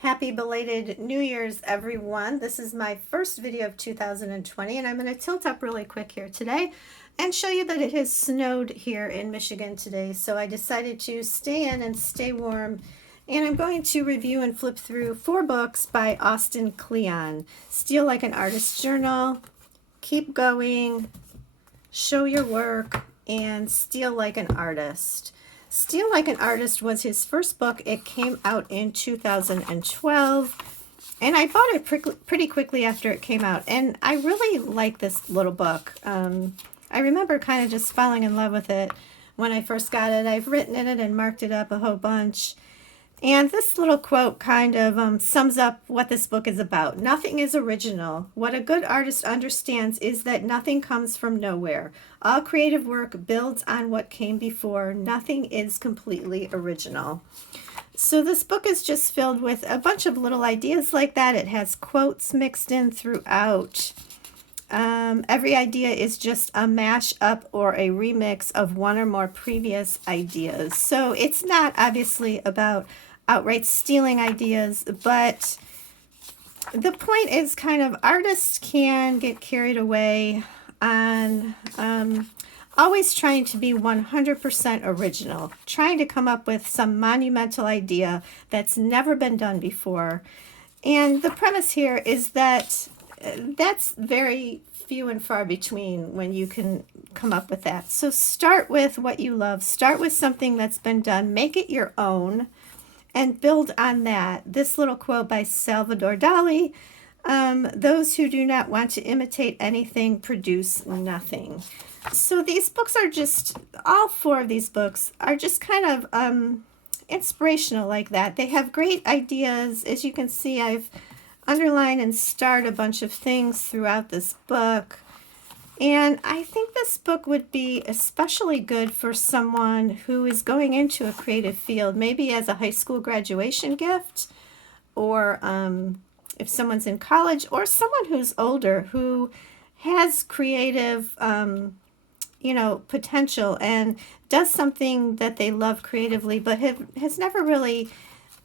Happy belated New Year's, everyone. This is my first video of 2020, and I'm going to tilt up really quick here today and show you that it has snowed here in Michigan today. So I decided to stay in and stay warm, and I'm going to review and flip through 4 books by Austin Kleon. Steal Like an Artist Journal, Keep Going, Show Your Work, and Steal Like an Artist. Steal Like an Artist was his first book. It came out in 2012, and I bought it pretty quickly after it came out, and I really like this little book. I remember kind of just falling in love with it when I first got it. I've written in it and marked it up a whole bunch. And this little quote kind of sums up what this book is about. Nothing is original. What a good artist understands is that nothing comes from nowhere. All creative work builds on what came before. Nothing is completely original. So this book is just filled with a bunch of little ideas like that. It has quotes mixed in throughout. Every idea is just a mashup or a remix of one or more previous ideas. So it's not obviously about outright stealing ideas, but the point is kind of artists can get carried away on always trying to be 100% original, trying to come up with some monumental idea that's never been done before. And the premise here is that that's very few and far between when you can come up with that. So start with what you love. Start with something that's been done. Make it your own and build on that. This little quote by Salvador Dali, those who do not want to imitate anything produce nothing. So these books are just, all 4 of these books are just kind of inspirational like that. They have great ideas. As you can see, I've underlined and starred a bunch of things throughout this book. And I think this book would be especially good for someone who is going into a creative field, maybe as a high school graduation gift, or if someone's in college, or someone who's older who has creative, potential and does something that they love creatively, but has never really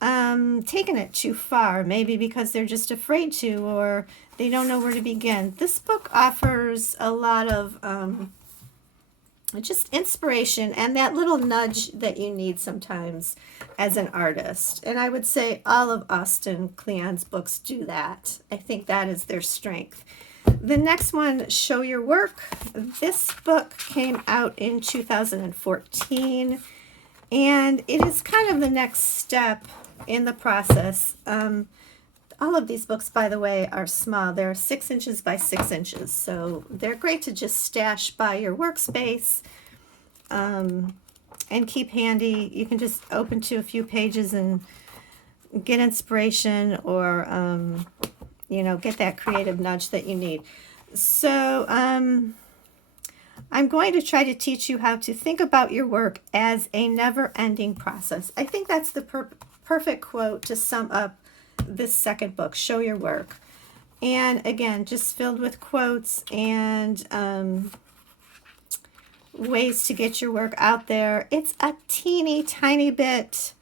taken it too far, maybe because they're just afraid to, or they don't know where to begin. This book offers a lot of just inspiration and that little nudge that you need sometimes as an artist. And I would say all of Austin Kleon's books do that. I think that is their strength. The next one, Show Your Work. This book came out in 2014, and it is kind of the next step in the process. All of these books, by the way, are small. They're 6 inches by 6 inches, so they're great to just stash by your workspace and keep handy. You can just open to a few pages and get inspiration, or get that creative nudge that you need. So I'm going to try to teach you how to think about your work as a never-ending process. I think that's the perfect quote to sum up this second book, Show Your Work. And again, just filled with quotes and ways to get your work out there. It's a teeny tiny bit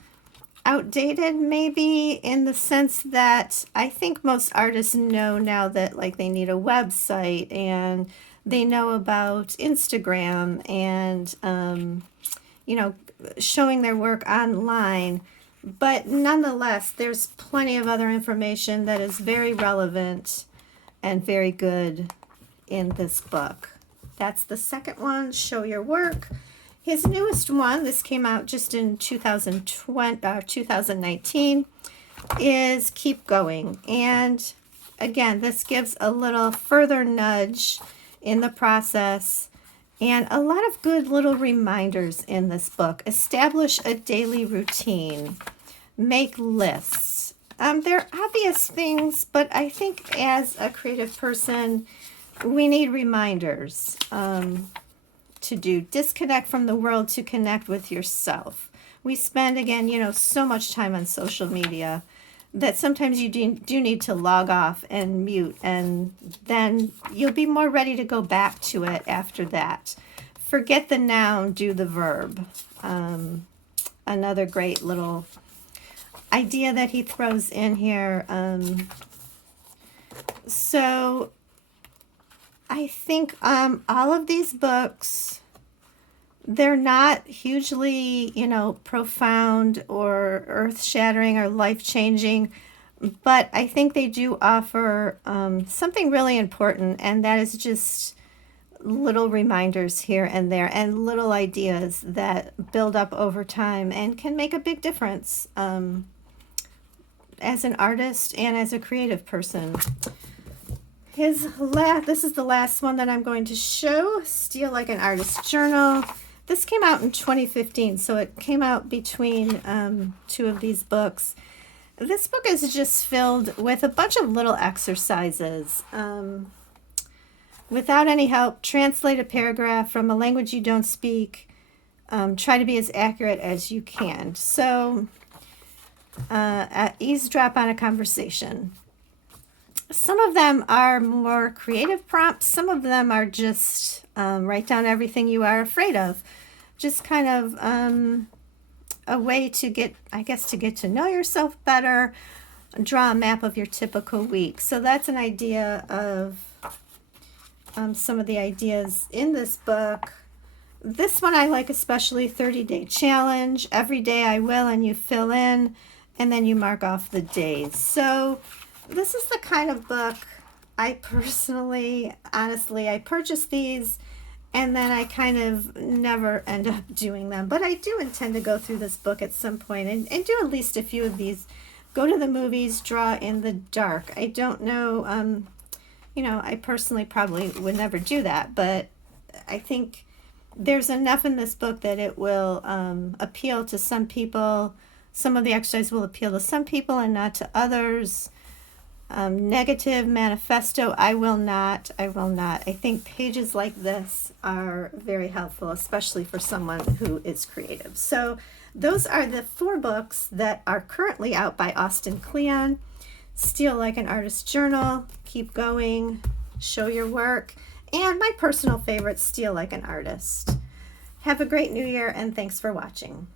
outdated, maybe, in the sense that I think most artists know now that they need a website, and they know about Instagram and showing their work online. But nonetheless, there's plenty of other information that is very relevant and very good in this book. That's the second one, Show Your Work. His newest one, this came out just in 2019, is Keep Going. And again, this gives a little further nudge in the process, and a lot of good little reminders in this book. Establish a daily routine. Make lists. They're obvious things, but I think as a creative person, we need reminders to do. Disconnect from the world to connect with yourself. We spend, again, so much time on social media that sometimes you do need to log off and mute, and then you'll be more ready to go back to it after that. Forget the noun, do the verb. Another great little idea that he throws in here. So I think all of these books, they're not hugely, you know, profound or earth-shattering or life-changing, but I think they do offer something really important, and that is just little reminders here and there and little ideas that build up over time and can make a big difference as an artist and as a creative person. This is the last one that I'm going to show, Steal Like an Artist Journal. This came out in 2015, so it came out between two of these books. This book is just filled with a bunch of little exercises. Without any help, translate a paragraph from a language you don't speak. Try to be as accurate as you can. So, eavesdrop on a conversation. Some of them are more creative prompts. Some of them are just write down everything you are afraid of. Just kind of a way to get, I guess, to get to know yourself better. Draw a map of your typical week. So that's an idea of some of the ideas in this book. This one I like especially, 30-day challenge. Every day I will, and you fill in, and then you mark off the days. So this is the kind of book I personally, honestly, I purchased these and then I kind of never end up doing them. But I do intend to go through this book at some point and do at least a few of these. Go to the movies, draw in the dark. I don't know, you know, I personally probably would never do that, but I think there's enough in this book that it will appeal to some people. Some of the exercises will appeal to some people and not to others. Negative manifesto, I will not. I think pages like this are very helpful, especially for someone who is creative. So those are the 4 books that are currently out by Austin Kleon. Steal Like an Artist Journal, Keep Going, Show Your Work, and my personal favorite, Steal Like an Artist. Have a great new year, and thanks for watching.